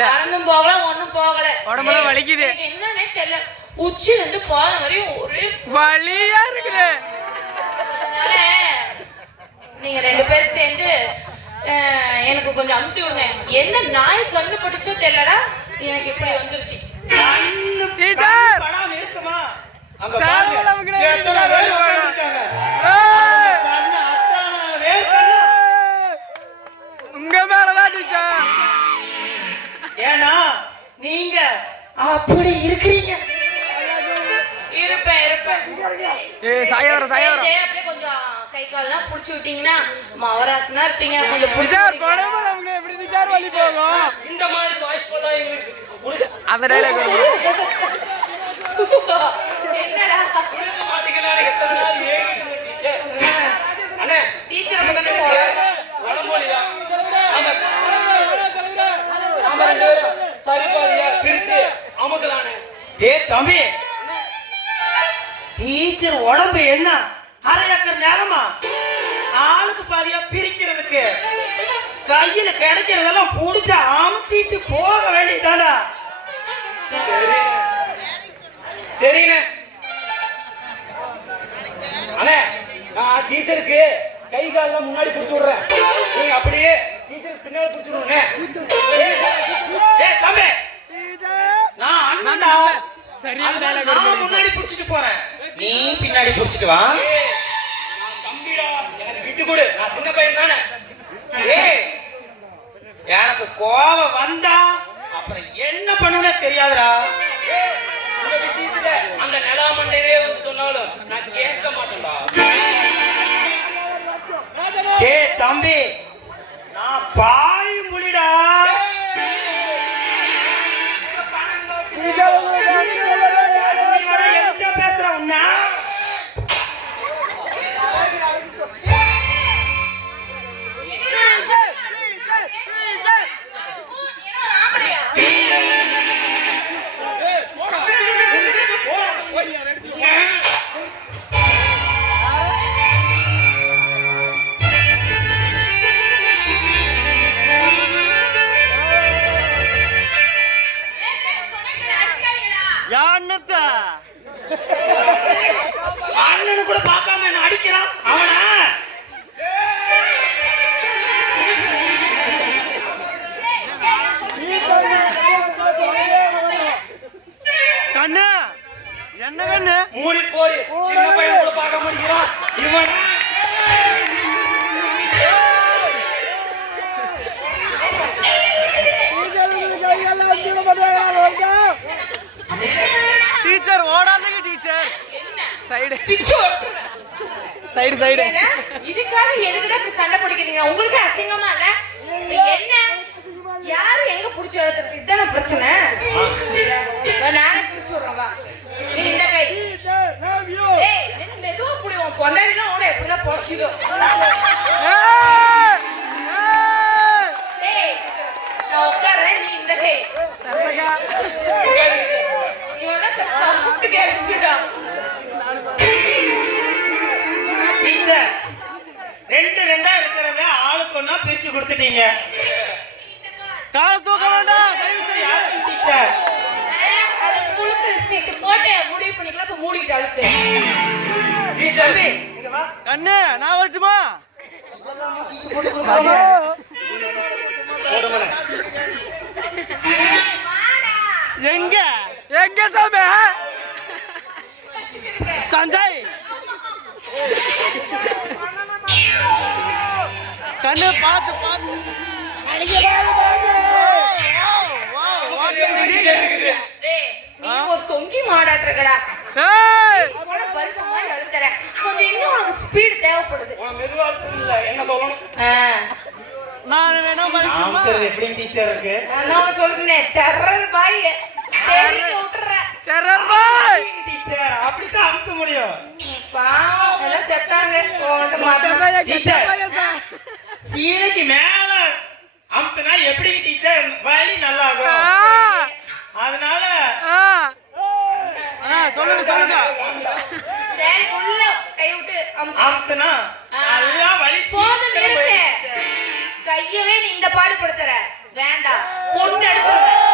மறந்தும் போகல ஒண்ணும் போகல உடம்பெல்லாம் வலிக்குது என்னன்னே தெரியல உச்சில இருந்து பாதம் வரையும் ஒரே வலியா இருக்குது அதனால நீங்க 2 பேரும் சேர்ந்து எனக்கு கொஞ்சம் அமுத்தி விடுங்க என்ன நாய் கண்ணு பிடிச்சோ தெரியலடா எனக்கு இப்படி வந்துருச்சு டீச்சர் படம் இருக்குமா அங்க சார் பாருங்க எத்தனை பேர் உட்கார்ந்திருக்காங்க கண்ணு அத்தான வேர் கண்ணு உங்க மேலதான் டீச்சர் ஏனா நீங்க அப்படி இருக்கீங்க இருப்பேன் ஏய் சாயவர அப்படியே கொஞ்சம் கை கால்லாம் புடிச்சு விட்டீங்கன்னா மவராசனா இருப்பீங்க கொஞ்சம் டீச்சர் படமா நமக்கு எப்படி டீச்சர் வலி போகும் இந்த மாதிரி வாய்ப்பெல்லாம் எங்களுக்கு அந்த டைலாக் என்னடா கொடுக்க மாட்டீங்களா எத்தனை நாள் ஏகிட்டு டீச்சர் அண்ணே டீச்சர் பக்கத்துல போல வடமொழியா ஆமா சரி பாதியா பிரிச்சு அமுக்கலானே டேய் தம்பி டீச்சர் உடம்பு என்ன 1/2 ஏக்கர் நிலமா ஆளுக்கு பாதியா பிரிக்கிறதுக்கு கையில கிடைக்கிறதெல்லாம் புடிச்ச அமுத்திட்டு போக வேண்டியதாடா சரிண்ணே அண்ணே நான் டீச்சருக்கு கை காலெல்லாம் முன்னாடி பிடிச்சு விடுறேன் நீங்க அப்படியே டீச்சருக்கு பின்னாடி பிடிச்சு விடுங்க ஏய் தம்பி நான் அண்ணன்டா சரியான டைலாக் நான் முன்னாடி பிடிச்சிட்டு போறேன் நீ பின்னாடி பிடிச்சிட்டு வா தம்பிடா எனக்கு விட்டு கொடு நான் சின்ன பையன் தானே ஏய் எனக்கு கோபம் வந்தா அப்புறம் என்ன பண்ணுவனே தெரியாதுடா இந்த விஷயத்துல அந்த நிலாமண்டையிலே வந்து சொன்னாலும் நான் கேட்க மாட்டேன்டா ஏய் தம்பி நான் பாய் முழிடா பேசுற உன்னா அண்ணனு கூட பார்க்காம என்ன அடிக்கிறான் அவனா கண்ணு என்ன கண்ணு மூடி போடி சின்ன பையன் கூட பார்க்க மாட்டேங்கிறான் இவன் டீச்சர் ஓடாதீங்க டீச்சர் சைடு சைடு இதுக்காக எதுக்குடா இப்படி சண்டை பிடிக்கிறீங்க உங்களுக்கு அசிங்கமா இல்ல என்ன யாரு எங்க புடிச்சு எழுதுறது இதுதானே பிரச்சனை நானே புடிச்சு விடுறேன் வா நீ இந்த கை ஏய் நீ மெதுவா புடிவோம் பொண்டாடிலாம் ஓட எப்படிதான் பொழைக்குதோ ஏய் நான் உட்கார்றேன் நீ இந்த கை இவனா சாப்பிட்டு கேட்டுடா டீச்சர் 2 இருக்கிறத ஆளுக்கு ஒண்ணா பிரிச்சு கொடுத்துட்டீங்க கால தூக்க வேண்டாம் டீச்சர் அது குளுக்கு சீட்டு போட்டு முடிவு பண்ணிக்கலாம் இப்ப மூடிட்டு அழுத்து டீச்சர் இங்க வா கண்ணு நான் வரட்டுமா இதெல்லாம் சீட்டு போட்டு கொடுப்பாங்க போடுமனே எங்க எங்க சாமி சஞ்சய் கண்ணு பார்த்து நீ ஒரு சொங்கி மாடாட்டுறடா கொஞ்சம் இன்னும் உனக்கு ஸ்பீடு தேவைப்படுது என்ன சொல்லணும் நான் வேணா எப்படி டீச்சர் இருக்கு நான் சொல்றேன் டெரர் பாய் டெரர் பாய் டீச்சர் அப்படிதான் அமுத்த முடியும் பாவம் எல்லாம் செத்தாங்க டீச்சர் சீலைக்கு மேல அமுத்துனா எப்படி டீச்சர் வலி நல்லா ஆகும் அதனால சொல்லுங்க சரி உள்ள கை விட்டு அமுத்துனா நல்லா வலி போதும் நிறுத்து கையவே நீ இந்த பாடுபடுத்துற வேண்டாம் பொண்ணு எடுத்துருவேன்